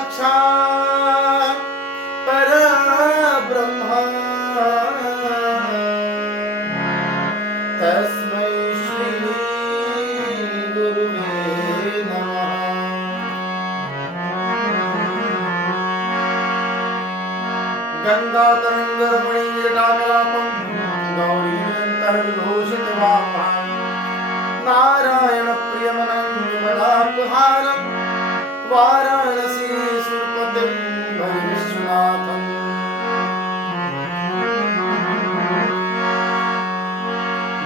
साक्षात् परब्रह्म तस्मै श्री गुरुवे नमः। गंगातरंगरमणीयटाकलापं गौरीनिरन्तरविभूषितवामः नारायणप्रियमनङ्गमदापहारं वाराणसीसुरपतिं भज विश्वनाथम्।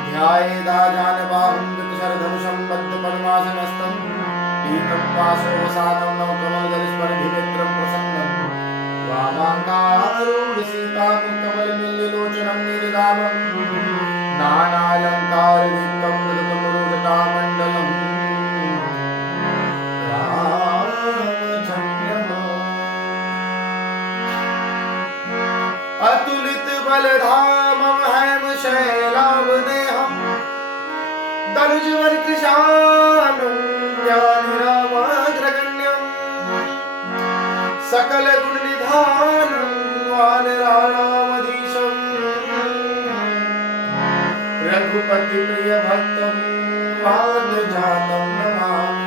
ध्यायेदाजानबाहुं कृतशरधनुषं बद्धपद्मासनस्थं पीतं वासोपसादं नवकमलदलस्पर्धिनेत्रं प्रसन्नं वामाङ्गारूढसीतामुखकमलमिल्लिलोचनं नीलगामं नानालङ्कारयुक्तं मृदुतमरुजटामण्डलं रामचन्द्रम्। अतुलित बलधामं हैमशैलावदेहं दनुजवर्कृशानं ज्ञानिरामाग्रगण्यं सकलगुणनिधानं वानराणामधीशं रघुपतिप्रियभक्तं वादजातं नमामि।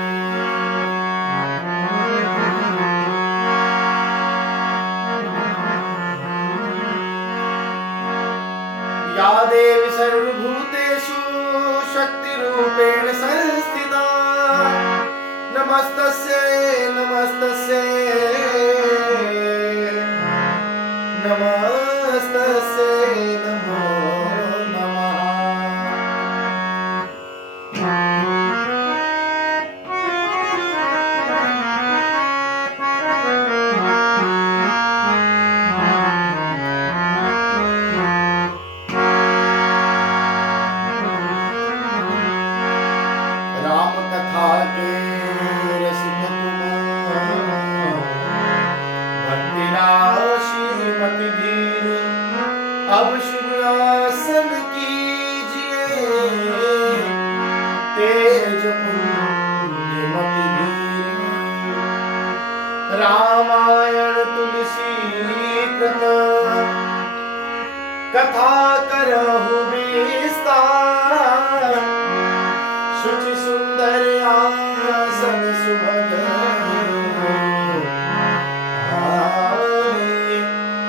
या देवी सर्वभूतेषु शक्तिरूपेण संस्थिता नमस्तस्यै नमस्तस्यै नमस्तस्यै नमो नमः। राम कथा के रसिक तुम भक्ति राशि मति धीर अब शुभ आसन कीजिए तेज पुण्य मति धीर। रामायण तुलसी कृत कथा करहु विस्तार शुचि सुंदर आसन सुभग आए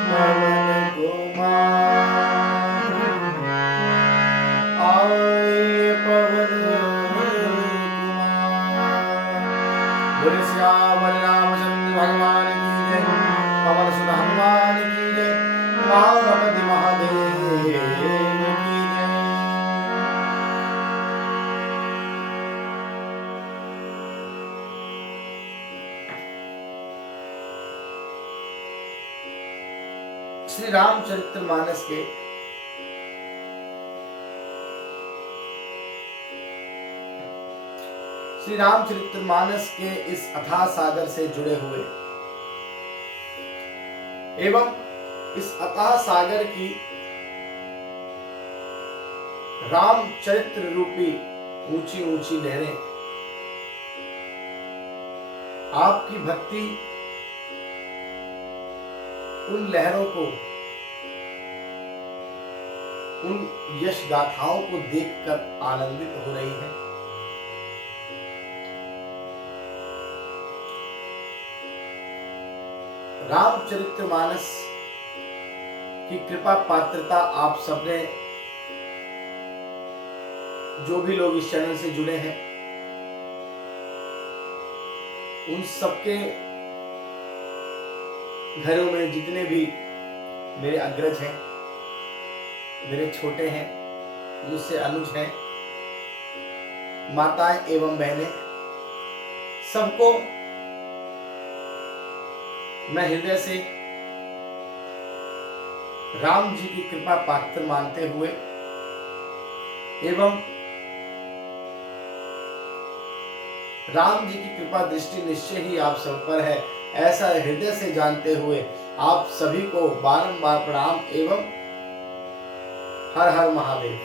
पवन कुमार आए पवन कुमार। बोले श्यावर रामचंद्र भगवान की जय पवन सुत हनुमान की जय पार्वती महादेव की जय। श्री रामचरितमानस के इस अथाह सागर से जुड़े हुए एवं इस अथाह सागर की रामचरित्र रूपी ऊंची ऊंची लहरें आपकी भक्ति उन लहरों को उन यश गाथाओं को देखकर आनंदित हो रही है। रामचरितमानस की कृपा पात्रता आप सबने जो भी लोग इस चैनल से जुड़े हैं उन सबके घरों में जितने भी मेरे अग्रज हैं, मेरे छोटे हैं, मुझसे अनुज हैं, माताएं एवं बहनें, सबको मैं हृदय से राम जी की कृपा पात्र मानते हुए एवं राम जी की कृपा दृष्टि निश्चय ही आप सब पर है ऐसा हृदय से जानते हुए आप सभी को बारंबार प्रणाम एवं हर हर महादेव।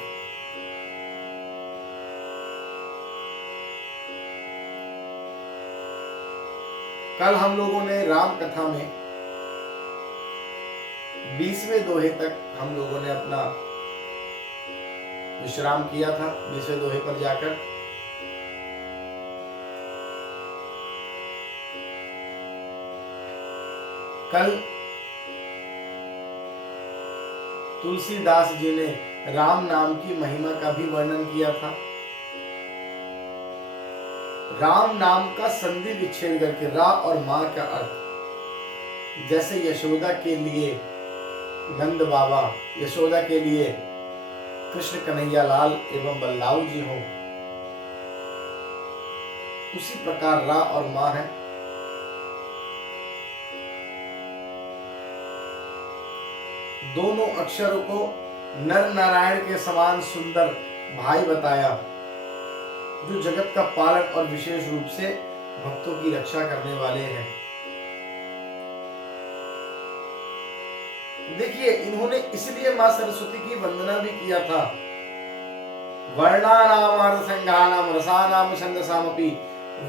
कल हम लोगों ने राम कथा में 20वें दोहे तक हम लोगों ने अपना विश्राम किया था। 20वें दोहे पर जाकर कल तुलसीदास जी ने राम नाम की महिमा का भी वर्णन किया था। राम नाम का संधि विच्छेद करके रा और मां का अर्थ, जैसे यशोदा के लिए नंद बाबा, यशोदा के लिए कृष्ण कन्हैया लाल एवं बल्लाऊ जी हो, उसी प्रकार रा और मां है। दोनों अक्षरों को नर नारायण के समान सुंदर भाई बताया, जो जगत का पालक और विशेष रूप से भक्तों की रक्षा करने वाले हैं। देखिए, इन्होंने इसलिए मां सरस्वती की वंदना भी किया था। वर्णानाम अर्थ संघानाम रसानाम छंदसामपि,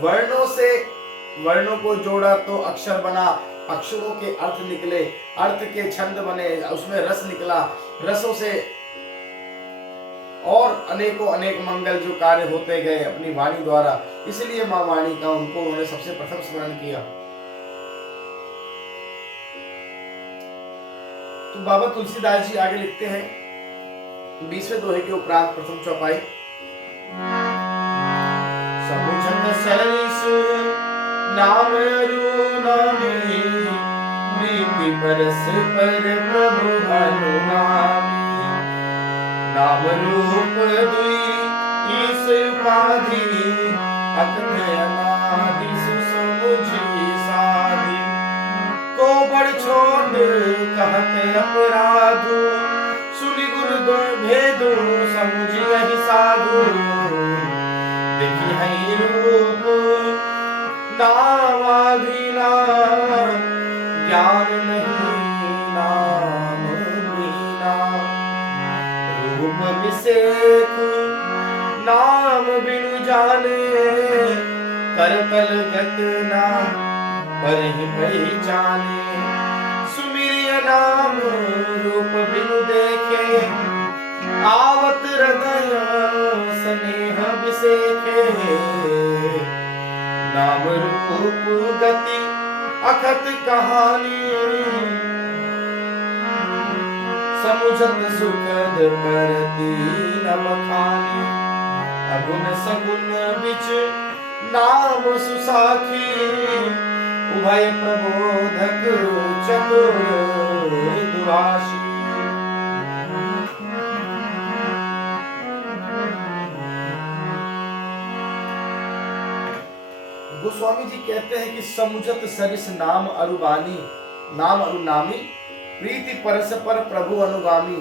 वर्णों से वर्णों को जोड़ा तो अक्षर बना, अक्षरों के अर्थ निकले, अर्थ के छंद बने, उसमें रस निकला, रसों से और अनेकों अनेक मंगल जो कार्य होते गए अपनी वाणी द्वारा। इसलिए मां वाणी का उन्होंने सबसे प्रथम स्मरण किया। तो बाबा तुलसीदास जी आगे लिखते हैं 20वें दोहे के उपरांत प्रथम चौपाई। समुझत सरिस नाम नामी, प्रीति परस्पर प्रभु अनुगामी, नाम रूप दुई ईश उपाधि, अकथय अनादि सुसमुझी साधि, को बड़ छोट कहते अपराधु, सुनि गुरु दो भेदु समुझी यही साधु, देखी है रूप नामाधीना, ज्ञान नहीं नाम बिना, रूप विषेक नाम बिनु जाने, कर कल गत ना पर ही पहचाने, सुमिरिय नाम रूप बिनु देखे, आवत हृदय स्नेह विसेखे, नाम रूप गति अखत कहानी, समुझत सुखद परती न बखानी, अगुन सगुन बिच नाम सुसाखी, उभय प्रबोधक चतुर दुभाषी। गोस्वामी जी कहते हैं कि समुझत सरिस नाम अरुबानी, नाम अरुनामी, प्रीति परस्पर प्रभु अनुगामी,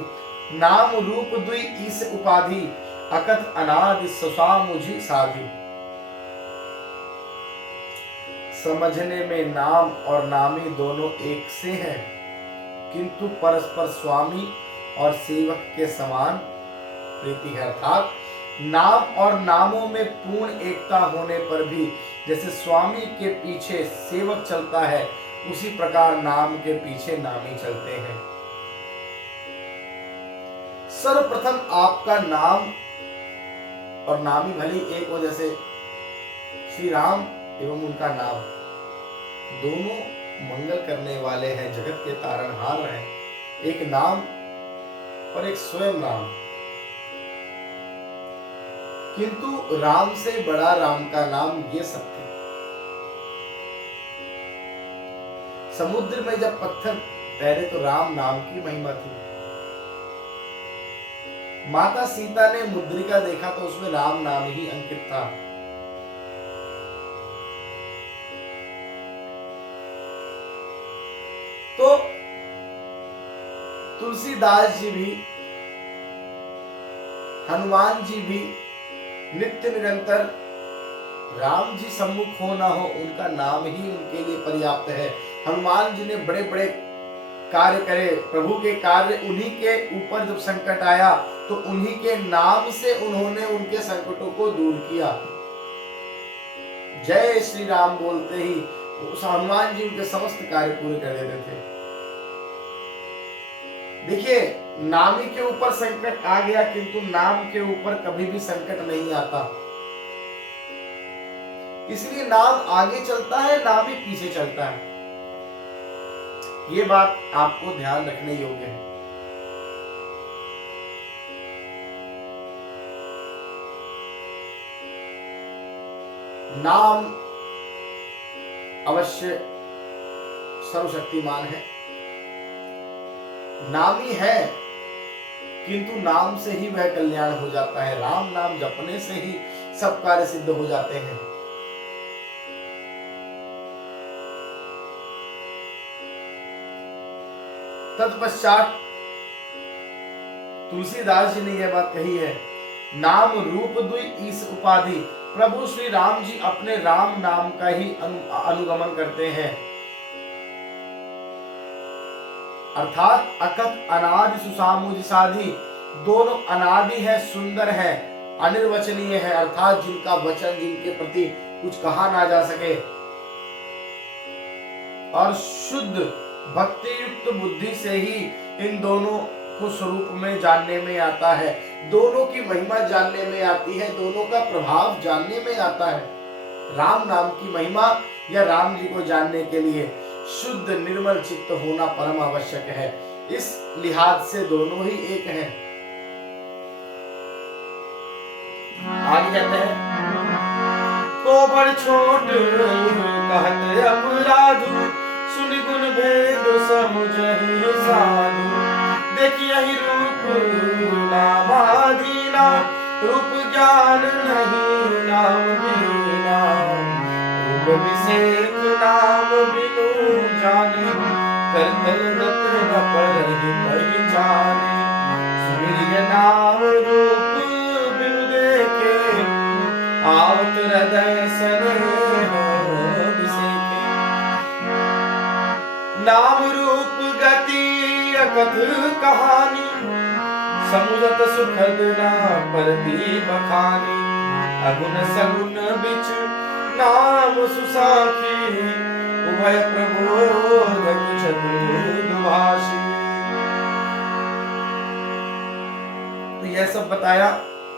नाम रूप दुई ईस उपाधि, अकथ अनादि ससामुझी साधि। समझने में नाम और नामी दोनों एक से हैं, किंतु परस्पर स्वामी और सेवक के समान प्रीति है। अर्थात नाम और नामों में पूर्ण एकता होने पर भी जैसे स्वामी के पीछे सेवक चलता है, उसी प्रकार नाम के पीछे नामी चलते हैं। सर्वप्रथम आपका नाम और नामी भली एक हो, जैसे श्री राम एवं उनका नाम दोनों मंगल करने वाले हैं, जगत के तारणहार हैं। एक नाम और एक स्वयं राम, किंतु राम से बड़ा राम का नाम ये सत्य। समुद्र में जब पत्थर तैरे तो राम नाम की महिमा थी। माता सीता ने मुद्रिका देखा तो उसमें राम नाम ही अंकित था। तो तुलसीदास जी भी, हनुमान जी भी नित्य निरंतर राम जी सम्मुख हो ना हो, उनका नाम ही उनके लिए पर्याप्त है। हनुमान जी ने बड़े बड़े कार्य करे, प्रभु के कार्य, उन्हीं के ऊपर जब संकट आया तो उन्हीं के नाम से उन्होंने उनके संकटों को दूर किया। जय श्री राम बोलते ही उस हनुमान जी उनके समस्त कार्य पूरे कर देते थे। देखिए, नामी के ऊपर संकट आ गया, किंतु नाम के ऊपर कभी भी संकट नहीं आता। इसलिए नाम आगे चलता है, नामी पीछे चलता है। ये बात आपको ध्यान रखने योग्य है। नाम अवश्य सर्वशक्तिमान है, नामी है, किंतु नाम से ही वह कल्याण हो जाता है। राम नाम जपने से ही सब कार्य सिद्ध हो जाते हैं। तत्पश्चात तुलसीदास जी ने यह बात कही है, नाम रूप दुई ईस उपाधि। प्रभु श्री राम जी अपने राम नाम का ही अनुगमन करते हैं, अर्थात अकथ अनादि सुसामुज साधि। दोनों अनादि है, सुंदर है, अनिर्वचनीय है, अर्थात जिनका वचन, जिनके प्रति कुछ कहा ना जा सके, और शुद्ध भक्ति युक्त बुद्धि से ही इन दोनों को स्वरूप में जानने में आता है, दोनों की महिमा जानने में आती है, दोनों का प्रभाव जानने में आता है। राम नाम की महिमा या राम जी को जानने के लिए शुद्ध निर्मल चित्त होना परम आवश्यक है। इस लिहाज से दोनों ही एक हैं। आगे कहते हैं, को बड़ छोट कहत अपराधु, सुनि गुण भेद समुझहि साधु। देखिए रूप नामाधीना, रूप ज्ञान नहीं नाम बिना। रूप विषेक नाम बिनु जाने, करतल रत्न परहि पहचाने। सुमिरिय नाम रूप बिनु देखे, आवत हृदय स्नेह विषेके। नाम रूप गति अकथ कहानी, समुझत सुखद ना परती बखानी। अगुन सगुन बिच नाम सुसाखी, उभय प्रबोधक चतुर्भाषी। तो यह सब बताया,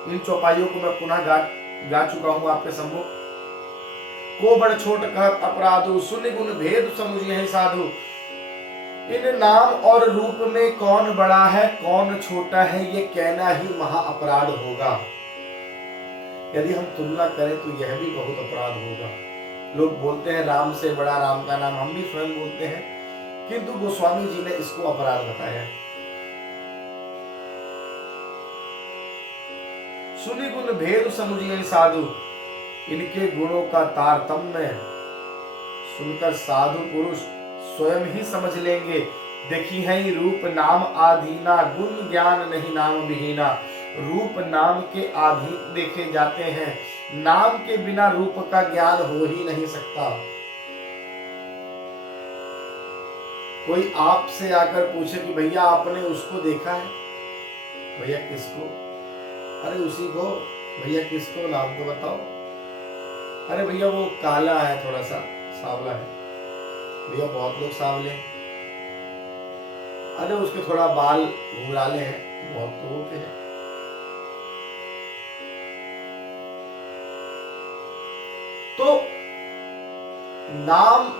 इन चौपाइयों को मैं पुनः गा चुका हूं आपके सम्मुख। को बड़ छोट कहत अपराधु, सुनि गुण भेद समुझहि साधु। इन नाम और रूप में कौन बड़ा है कौन छोटा है, ये कहना ही महा अपराध होगा। यदि हम तुलना करें तो यह भी बहुत अपराध होगा। लोग बोलते हैं राम से बड़ा राम का नाम, हम भी स्वयं बोलते हैं, किंतु गोस्वामी जी ने इसको अपराध बताया। सुनि गुण भेद समुझिए साधु, इनके गुणों का तारतम्य सुनकर साधु पुरुष स्वयं ही समझ लेंगे। देखी है रूप नाम आधीना, गुण ज्ञान नहीं नाम विहीना। रूप नाम के अधीन देखे जाते हैं, नाम के बिना रूप का ज्ञान हो ही नहीं सकता। कोई आपसे आकर पूछे कि भैया आपने उसको देखा है, भैया किसको? अरे उसी को। भैया किसको? नाम तो बताओ। अरे भैया वो काला है, थोड़ा सा सांवला है। भैया बहुत लोग सांवले। अरे उसके थोड़ा बाल घुंघराले हैं, बहुत लोगों के हैं। तो नाम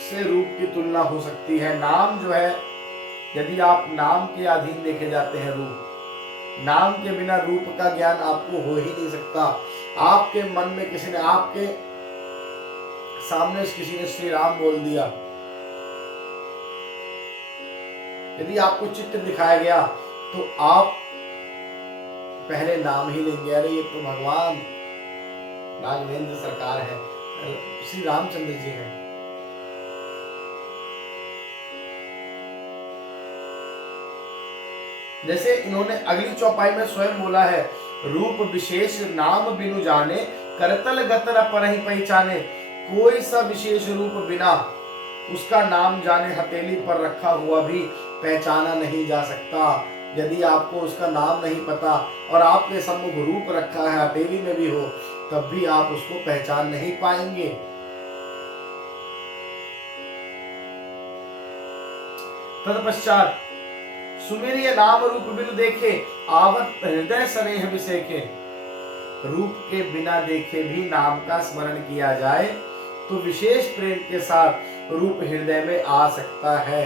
से रूप की तुलना हो सकती है। नाम जो है, यदि आप नाम के अधीन देखे जाते हैं रूप, नाम के बिना रूप का ज्ञान आपको हो ही नहीं सकता। आपके मन में किसी ने, आपके सामने किसी ने श्री राम बोल दिया, यदि आपको चित्र दिखाया गया तो आप पहले नाम ही लेंगे, अरे ये तो भगवान राघवेंद्र सरकार है, श्री रामचंद्र जी हैं। जैसे इन्होंने अगली चौपाई में स्वयं बोला है, रूप विशेष नाम बिनु जाने, करतल गतर परहि पहचाने। कोई सा विशेष रूप बिना उसका नाम जाने हथेली पर रखा हुआ भी पहचाना नहीं जा सकता। यदि आपको उसका नाम नहीं पता और आपके सम्मुख रूप रखा है, हथेली में भी हो, तब भी आप उसको पहचान नहीं पाएंगे। तत्पश्चात सुमेरिय नाम रूप बिनु देखे आवत हृदय स्नेह विसेके। रूप के बिना देखे भी नाम का स्मरण किया जाए तो विशेष प्रेम के साथ रूप हृदय में आ सकता है।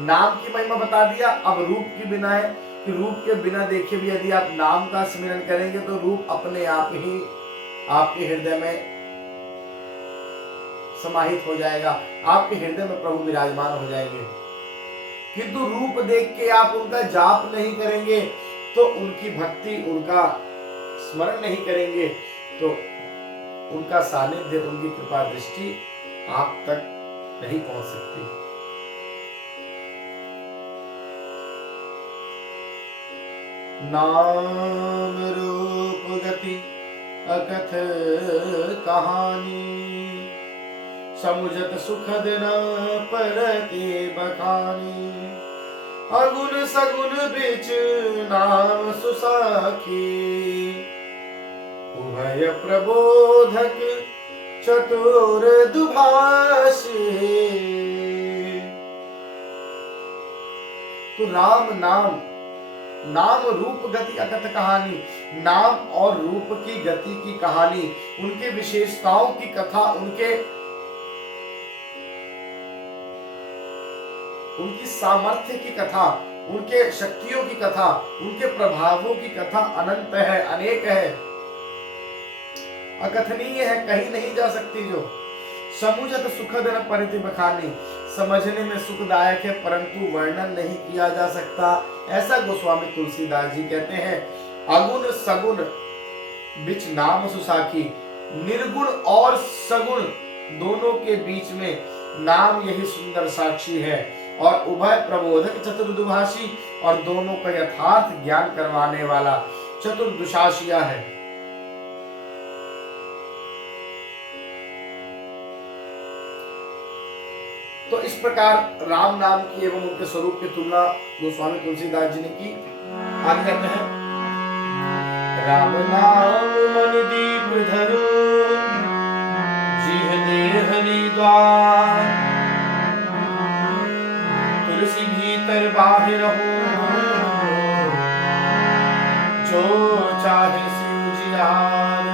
नाम की महिमा बता दिया, अब रूप की बिना है कि रूप के बिना देखे भी यदि आप नाम का स्मरण करेंगे तो रूप अपने आप ही आपके हृदय में समाहित हो जाएगा, आपके हृदय में प्रभु विराजमान हो जाएंगे। किंतु रूप देख के आप उनका जाप नहीं करेंगे तो उनकी भक्ति, उनका स्मरण नहीं करेंगे तो उनका सानिध्य, उनकी कृपा दृष्टि आप तक नहीं पहुंच सकती। नाम रूप गति अकथ कहानी, समुझत सुखद न परते बखानी। अगुन सगुन बिच नाम सुसाखी, उभय प्रबोधक चतुर दुभाषी। तो राम नाम, नाम रूप गति अकथ कहानी, नाम और रूप की गति की कहानी, उनके विशेषताओं की कथा, उनकी सामर्थ्य की कथा, उनके शक्तियों की कथा, उनके प्रभावों की कथा अनंत है, अनेक है, अकथनीय है, कहीं नहीं जा सकती। जो समुझत सुखद न परिति बखानी, समझने में सुखदायक है परंतु वर्णन नहीं किया जा सकता, ऐसा गोस्वामी तुलसीदास जी कहते हैं। अगुण सगुण बिच नाम सुसाखी, निर्गुण और सगुण दोनों के बीच में नाम यही सुंदर साक्षी है। और उभय प्रबोधक चतुर्दुभाषी, और दोनों का यथार्थ ज्ञान करवाने वाला चतुर्दुशाशिया है। तो इस प्रकार राम नाम की एवं उनके स्वरूप की तुलना गोस्वामी तुलसीदास जी ने की। आगे कहते हैं, राम नाम मन दीप धरो, जिह दे हरिद्वार। तुलसी भीतर बाहिर हो, जो चाहे सिउ जियार।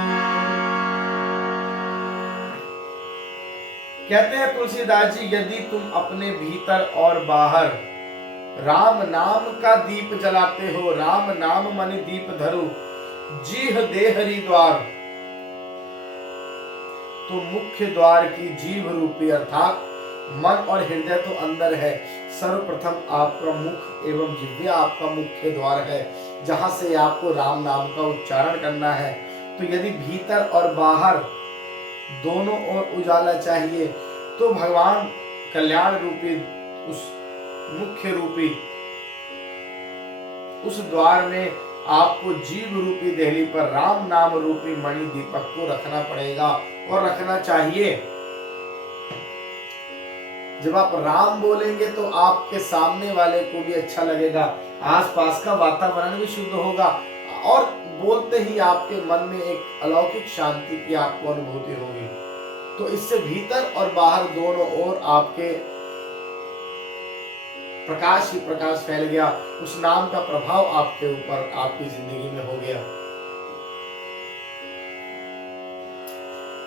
कहते हैं तुलसीदास जी, यदि तुम अपने भीतर और बाहर राम नाम का दीप जलाते हो, राम नाम मन दीप धरो, जीह दे हरिद्वार, तो मुख्य द्वार की जीभ रूपी अर्थात मन और हृदय तो अंदर है, सर्वप्रथम आपका मुख एवं जिह्वा आपका मुख्य द्वार है, जहां से आपको राम नाम का उच्चारण करना है। तो यदि भीतर और बाहर दोनों ओर उजाला चाहिए तो भगवान कल्याण रूपी उस मुख्य रूपी उस द्वार में आपको जीव रूपी देहली पर राम नाम रूपी मणि दीपक को रखना पड़ेगा और रखना चाहिए। जब आप राम बोलेंगे तो आपके सामने वाले को भी अच्छा लगेगा, आसपास का वातावरण भी शुद्ध होगा और बोलते ही आपके मन में एक अलौकिक शांति की आपको अनुभूति होगी। तो इससे भीतर और बाहर दोनों ओर आपके प्रकाश ही प्रकाश फैल गया, उस नाम का प्रभाव आपके ऊपर आपकी जिंदगी में हो गया।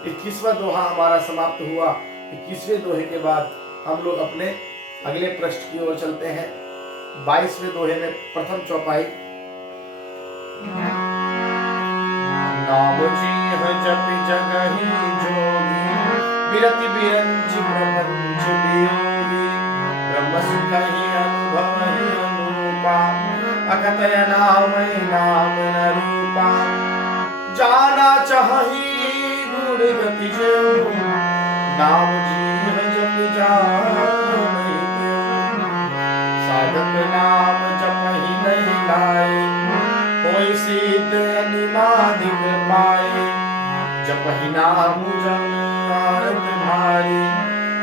21वां दोहा हमारा समाप्त हुआ। 21वें दोहे के बाद हम लोग अपने अगले पृष्ठ की ओर चलते हैं। 22वें दोहे में प्रथम चौपाई, नाम जीह जपि जगहि जोगी, बिरति बिरंच प्रपंच वियोगी, ब्रह्म सुखहि अनुभवहि अनुरूपा, अकथय नामहि नाम न रूपा, जाना चाहि गुण गति जो, नाम जीह जपि जाहि त्यों, साधक नाम जपहि नहीं लाए, होई सिद्ध अनिमादिक पाए, जपहि नाम जन आरत भारी,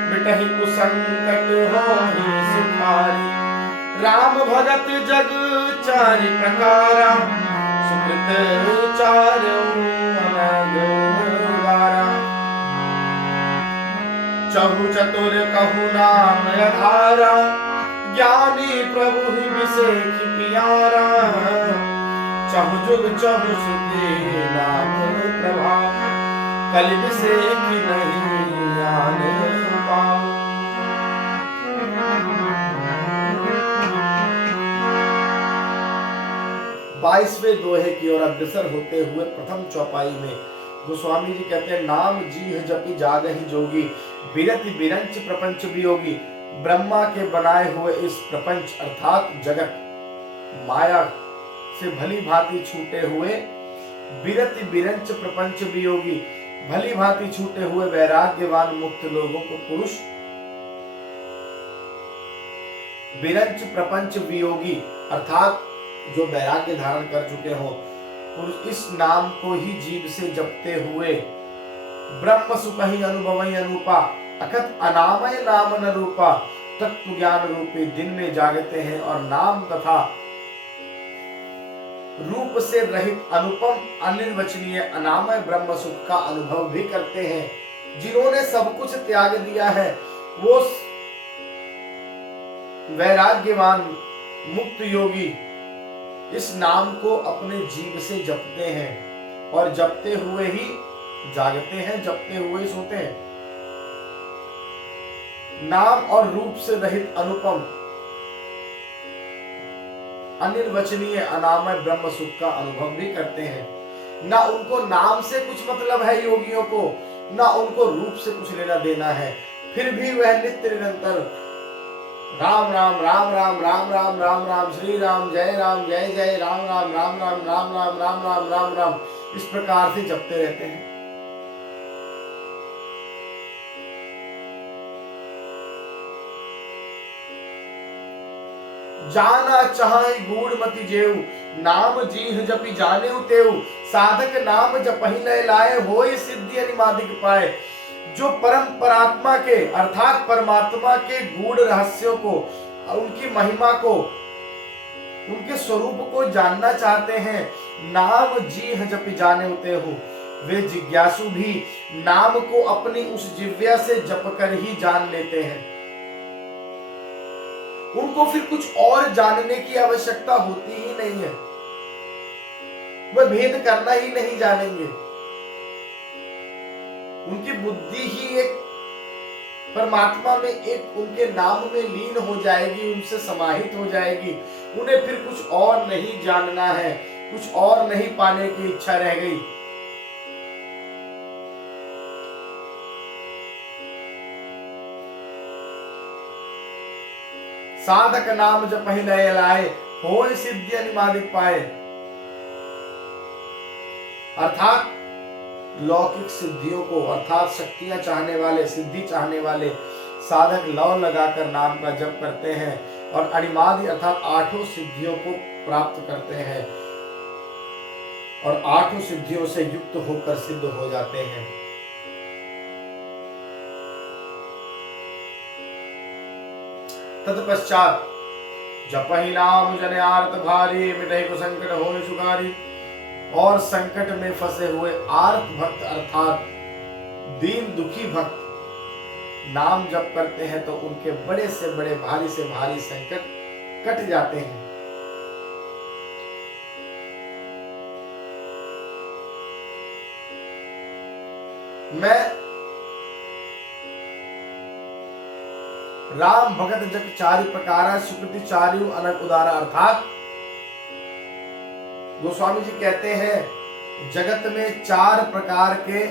मिटहि कुसंकट होहि सुखारी, राम भगत जग चारि प्रकारा, सुकृत चारु अनग द्वारा, चहु चतुर कहु नाम आधारा, ज्ञानी प्रभु ही विशेष प्यारा। चहु जुग चहु सुखी नाम प्रभाव, कलि विशेष नहीं आने पाओ। 22वें दोहे की ओर अग्रसर होते हुए प्रथम चौपाई में गोस्वामी जी कहते हैं, नाम जी जपि जागहि जोगी, बिरति बिरंच प्रपंच वियोगी। ब्रह्मा के बनाए हुए इस प्रपंच अर्थात जगत माया से भली भांति छूटे हुए, बिरति बिरंच प्रपंच वियोगी, भली भांति छूटे हुए वैराग्यवान मुक्त लोगों को पुरुष बिरंच प्रपंच वियोगी अर्थात जो वैराग्य धारण कर चुके हो पुरुष इस नाम को ही जीव से जपते हुए ब्रह्म सुख ही अनुभवई अनुपा, अखत अनामय नाम न रूपा, तत्व ज्ञान रूपी दिन में जागते हैं और नाम तथा रूप से रहित अनुपम अनिर्वचनीय अनामय ब्रह्म सुख का अनुभव भी करते हैं। जिन्होंने सब कुछ त्याग दिया है वो वैराग्यवान मुक्त योगी इस नाम को अपने जीव से जपते हैं और जपते हुए ही जागते हैं, जपते हुए ही सोते हैं। नाम और रूप से रहित अनुपम अनिर्वचनीय अनामय ब्रह्म सुख का अनुभव भी करते हैं। ना उनको नाम से कुछ मतलब है योगियों को, ना उनको रूप से कुछ लेना देना है, फिर भी वह नित्य निरंतर राम राम राम राम राम राम राम राम श्री राम जय जय राम राम राम राम राम राम राम राम राम राम इस प्रकार से जपते रहते हैं। जाना चाहे गूढ़ मति जेऊ, नाम जीह जपि जानेउ तेऊ, साधक नाम जपहि नय लाए, होय सिद्धि अनिमादिक पाए। जो परम परात्मा के अर्थात परमात्मा के गूढ़ रहस्यों को, उनकी महिमा को, उनके स्वरूप को जानना चाहते हैं, नाम जीह जपि जानेउ तेऊ, वे जिज्ञासु भी नाम को अपनी उस जिह्वा से जप कर ही जान लेते हैं। उनको फिर कुछ और जानने की आवश्यकता होती ही नहीं है, वह भेद करना ही नहीं जानेंगे। उनकी बुद्धि ही एक परमात्मा में, एक उनके नाम में लीन हो जाएगी, उनसे समाहित हो जाएगी। उन्हें फिर कुछ और नहीं जानना है, कुछ और नहीं पाने की इच्छा रह गई। साधक नाम जपहि नय लाए, होय सिद्धि अनिमादिक पाए। अर्थात लौकिक सिद्धियों को अर्थात शक्तियां चाहने वाले, सिद्धि चाहने वाले साधक लौ लगाकर नाम का जप करते हैं और अनिमादि अर्थात 8 सिद्धियों को प्राप्त करते हैं और 8 सिद्धियों से युक्त होकर सिद्ध हो जाते हैं। तत्पश्चात जपहि नाम जन आर्त भारी, मिटहि को संकट होय सुखारी। और संकट में फंसे हुए आर्त भक्त अर्थात दीन दुखी भक्त नाम जप करते हैं तो उनके बड़े से बड़े, भारी से भारी संकट कट जाते हैं। मैं राम भगत जग चारि प्रकारा, सुकृति चार्यु अनक उदारा। अर्थात गोस्वामी जी कहते हैं जगत में 4 प्रकार के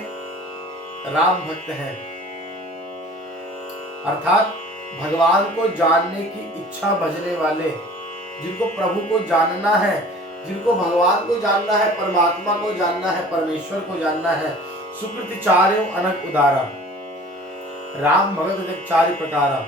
राम भक्त हैं, अर्थात भगवान को जानने की इच्छा भजने वाले, जिनको प्रभु को जानना है, जिनको भगवान को जानना है, परमात्मा को जानना है, परमेश्वर को जानना है। सुकृति चार्यो अनक उदारा, राम भगत जग चारि प्रकारा,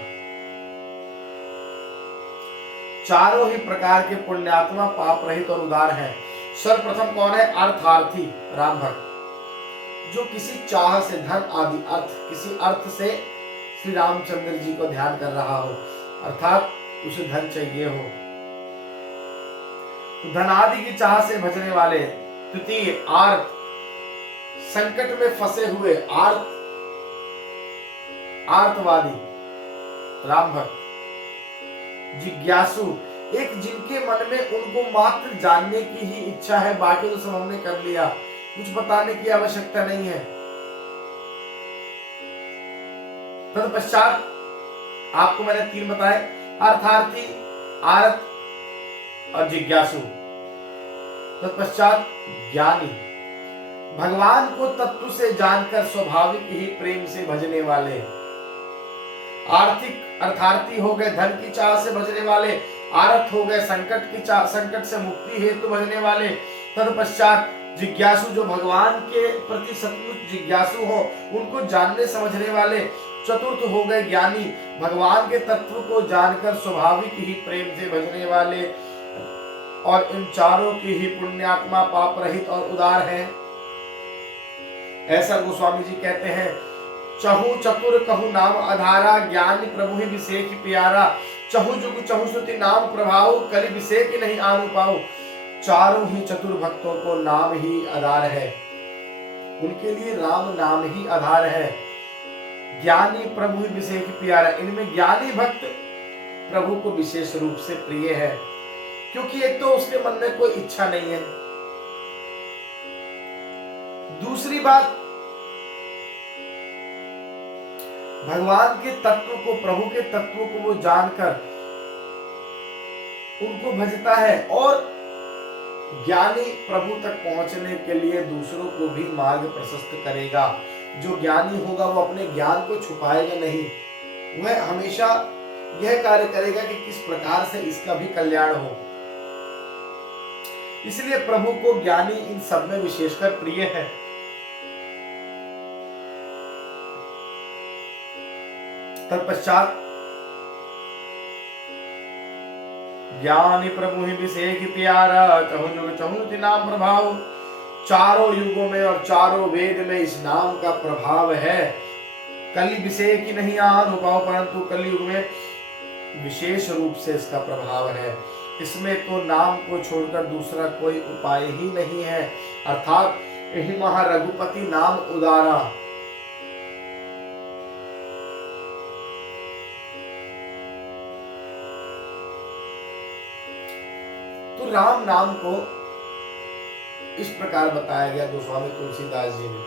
चारों ही प्रकार के पुण्यात्मा, पाप रहित और उदार हैं। सर्वप्रथम कौन है? अर्थार्थी राम भक्त, जो किसी चाह से, धन आदि अर्थ, किसी अर्थ से श्री रामचंद्र जी को ध्यान कर रहा हो, अर्थात उसे धन चाहिए हो, धन आदि की चाह से भजने वाले। द्वितीय आर्त, संकट में फंसे हुए आर्त आर्तवादी, राम भक्त, जिज्ञासु, एक जिनके मन में उनको मात्र जानने की ही इच्छा है, बाकी तो सब हमने कर लिया, कुछ बताने की आवश्यकता नहीं है। तत्पश्चात आपको मैंने 3 बताए, अर्थार्थी, आरत और जिज्ञासु। तत्पश्चात ज्ञानी, भगवान को तत्व से जानकर स्वाभाविक ही प्रेम से भजने वाले। आर्थिक, अर्थार्थी हो गए धन की चाह से भजने वाले, आरत हो गए संकट से मुक्ति हेतु भजने वाले। तत्पश्चात जिज्ञासु, जो भगवान के प्रति सचमुच जिज्ञासु हो, उनको जानने समझने वाले। चतुर्थ हो गए ज्ञानी, भगवान के तत्व को जानकर स्वाभाविक ही प्रेम से भजने वाले। और इन चारों की ही पुण्यात्मा, पाप रहित और उदार है। ऐसा गोस्वामी जी कहते हैं, चहु चतुर कहु नाम आधारा, ज्ञानी प्रभु ही विषेक प्यारा। चहु जुग चहु श्रुति नाम प्रभाव, कलि विषेक नहीं आनु पाओ। चारों ही चतुर भक्तों को नाम ही आधार है, उनके लिए राम नाम ही आधार है। ज्ञानी प्रभु ही विषेक प्यारा, इनमें ज्ञानी भक्त प्रभु को विशेष रूप से प्रिय है, क्योंकि एक तो उसके मन में कोई इच्छा नहीं है। दूसरी बात, भगवान के तत्व को, प्रभु के तत्व को वो जानकर उनको भजता है। और ज्ञानी प्रभु तक पहुंचने के लिए दूसरों को भी मार्ग प्रशस्त करेगा। जो ज्ञानी होगा वो अपने ज्ञान को छुपाएगा नहीं, वह हमेशा यह कार्य करेगा कि किस प्रकार से इसका भी कल्याण हो। इसलिए प्रभु को ज्ञानी इन सब में विशेषकर प्रिय है। तत्पश्चात ज्ञानी प्रभु ही विषेक प्यारा, चहु जुग चहु श्रुति नाम प्रभाव। चारों युगों में और चारों वेद में इस नाम का प्रभाव है। कलि विषेक ही नहीं अनुभाव, परंतु कलयुग में विशेष रूप से इसका प्रभाव है। इसमें तो नाम को छोड़कर दूसरा कोई उपाय ही नहीं है। अर्थात यही महारघुपति नाम उदारा। तो राम नाम को इस प्रकार बताया गया गोस्वामी तुलसीदास जी ने।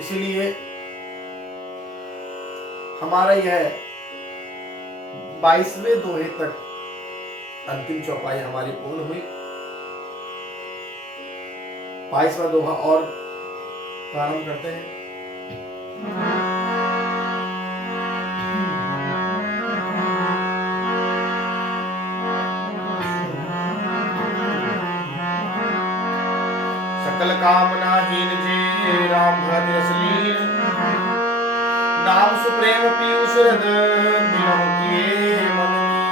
इसलिए हमारा यह 22वें दोहे तक अंतिम चौपाई हमारी पूर्ण हुई। 22वां दोहा और प्रारंभ करते हैं। सकल कामना हीन जे राम भरत रस लीन, नाम सुप्रेम पीयूष हृद बिनु किए मन लीन।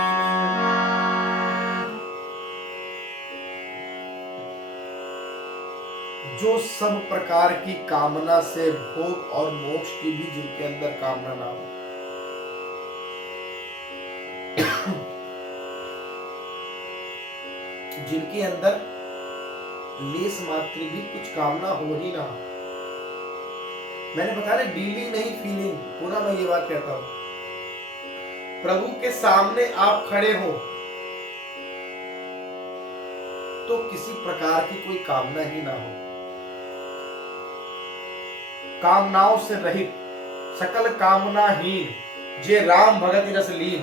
जो सब प्रकार की कामना से भोग और मोक्ष की भी जिनके अंदर कामना ना हो, जिनके अंदर लेस मात्र भी कुछ कामना हो ही ना। मैंने बताया ना, डीलिंग नहीं फीलिंग, पूरा मैं ये बात कहता हूं। प्रभु के सामने आप खड़े हो तो किसी प्रकार की कोई कामना ही ना हो, कामनाओं से रहित, सकल कामना हीन जे राम भगति रस लीन।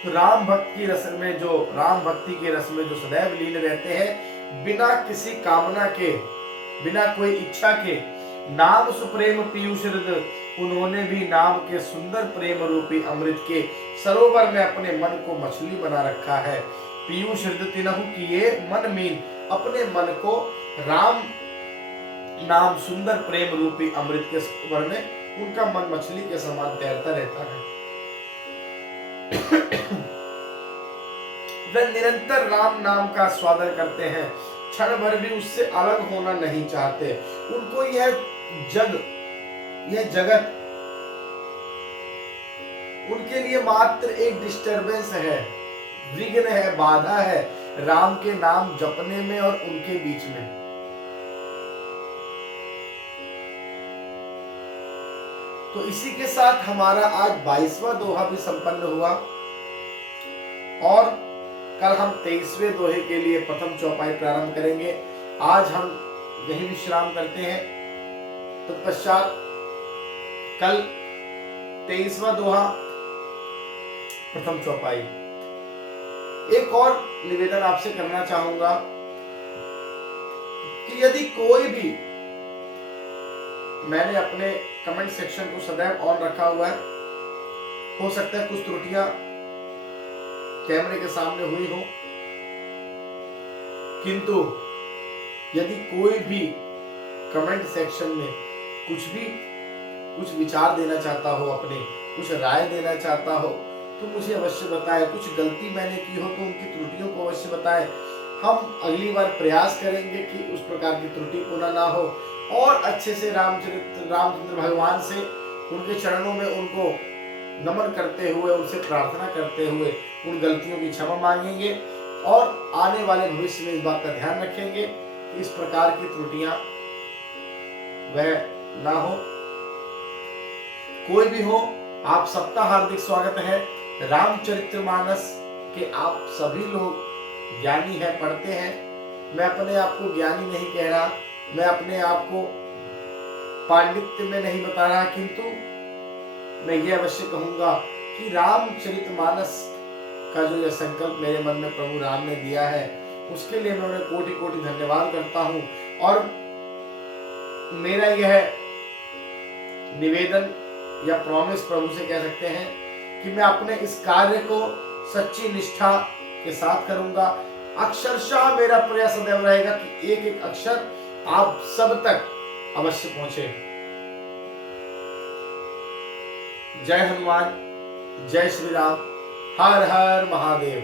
तो राम भक्ति रस में जो, राम भक्ति के रस में जो सदैव लीन रहते हैं, बिना किसी कामना के, बिना कोई इच्छा के, नाम सुप्रेम पीयूष हृद, उन्होंने भी नाम के सुंदर प्रेम रूपी अमृत के सरोवर में अपने मन को मछली बना रखा है। पीयूष हृद तिनहु किए मन मीन, अपने मन को राम नाम सुंदर प्रेम रूपी अमृत के सरोवर में उनका मन मछली के समान तैरता रहता है। वे निरंतर राम नाम का स्वादन करते हैं, क्षण भर भी उससे अलग होना नहीं चाहते। उनको यह जगत उनके लिए मात्र एक डिस्टरबेंस है, विघ्न है, बाधा है राम के नाम जपने में और उनके बीच में। तो इसी के साथ हमारा आज 22वां दोहा भी संपन्न हुआ और कल हम 23वें दोहे के लिए प्रथम चौपाई प्रारंभ करेंगे। आज हम यही विश्राम करते हैं। तत्पश्चात कल 23वां दोहा प्रथम चौपाई। एक और निवेदन आपसे करना चाहूंगा कि यदि कोई भी, मैंने अपने कमेंट सेक्शन को सदैव ऑन रखा हुआ है, हो सकता है कुछ त्रुटियां कैमरे के सामने हुई हो, किंतु यदि कोई भी कमेंट सेक्शन में कुछ विचार देना चाहता हो, अपने कुछ राय देना चाहता हो, तो मुझे अवश्य बताएं। कुछ गलती मैंने की हो तो उनकी त्रुटियों को अवश्य बताएं। हम अगली बार प्रयास करेंगे कि उस प्रकार की त्रुटि पुनः ना हो और अच्छे से रामचंद्र भगवान से उनके चरणों में उनको नमन करते हुए, उनसे प्रार्थना करते हुए उन गलतियों की क्षमा मांगेंगे और आने वाले भविष्य में इस बात का ध्यान रखेंगे कि इस प्रकार की त्रुटियां वह ना हो। कोई भी हो, आप सबका हार्दिक स्वागत है। रामचरितमानस के आप सभी लोग ज्ञानी है, पढ़ते हैं। मैं अपने आप को ज्ञानी नहीं कह रहा, मैं अपने आप को पांडित्य में नहीं बता रहा, किंतु मैं ये अवश्य कहूंगा कि रामचरितमानस का जो यह संकल्प मेरे मन में प्रभु राम ने दिया है, उसके लिए मैं उन्हें कोटि कोटि धन्यवाद करता हूं। और मेरा यह निवेदन या प्रॉमिस प्रभु से कह सकते हैं कि मैं अपने इस कार्य को सच्ची निष्ठा के साथ करूंगा। अक्षरशः मेरा प्रयास सदैव रहेगा कि एक एक अक्षर आप सब तक अवश्य पहुंचे। जय हनुमान, जय श्री राम, हर हर महादेव।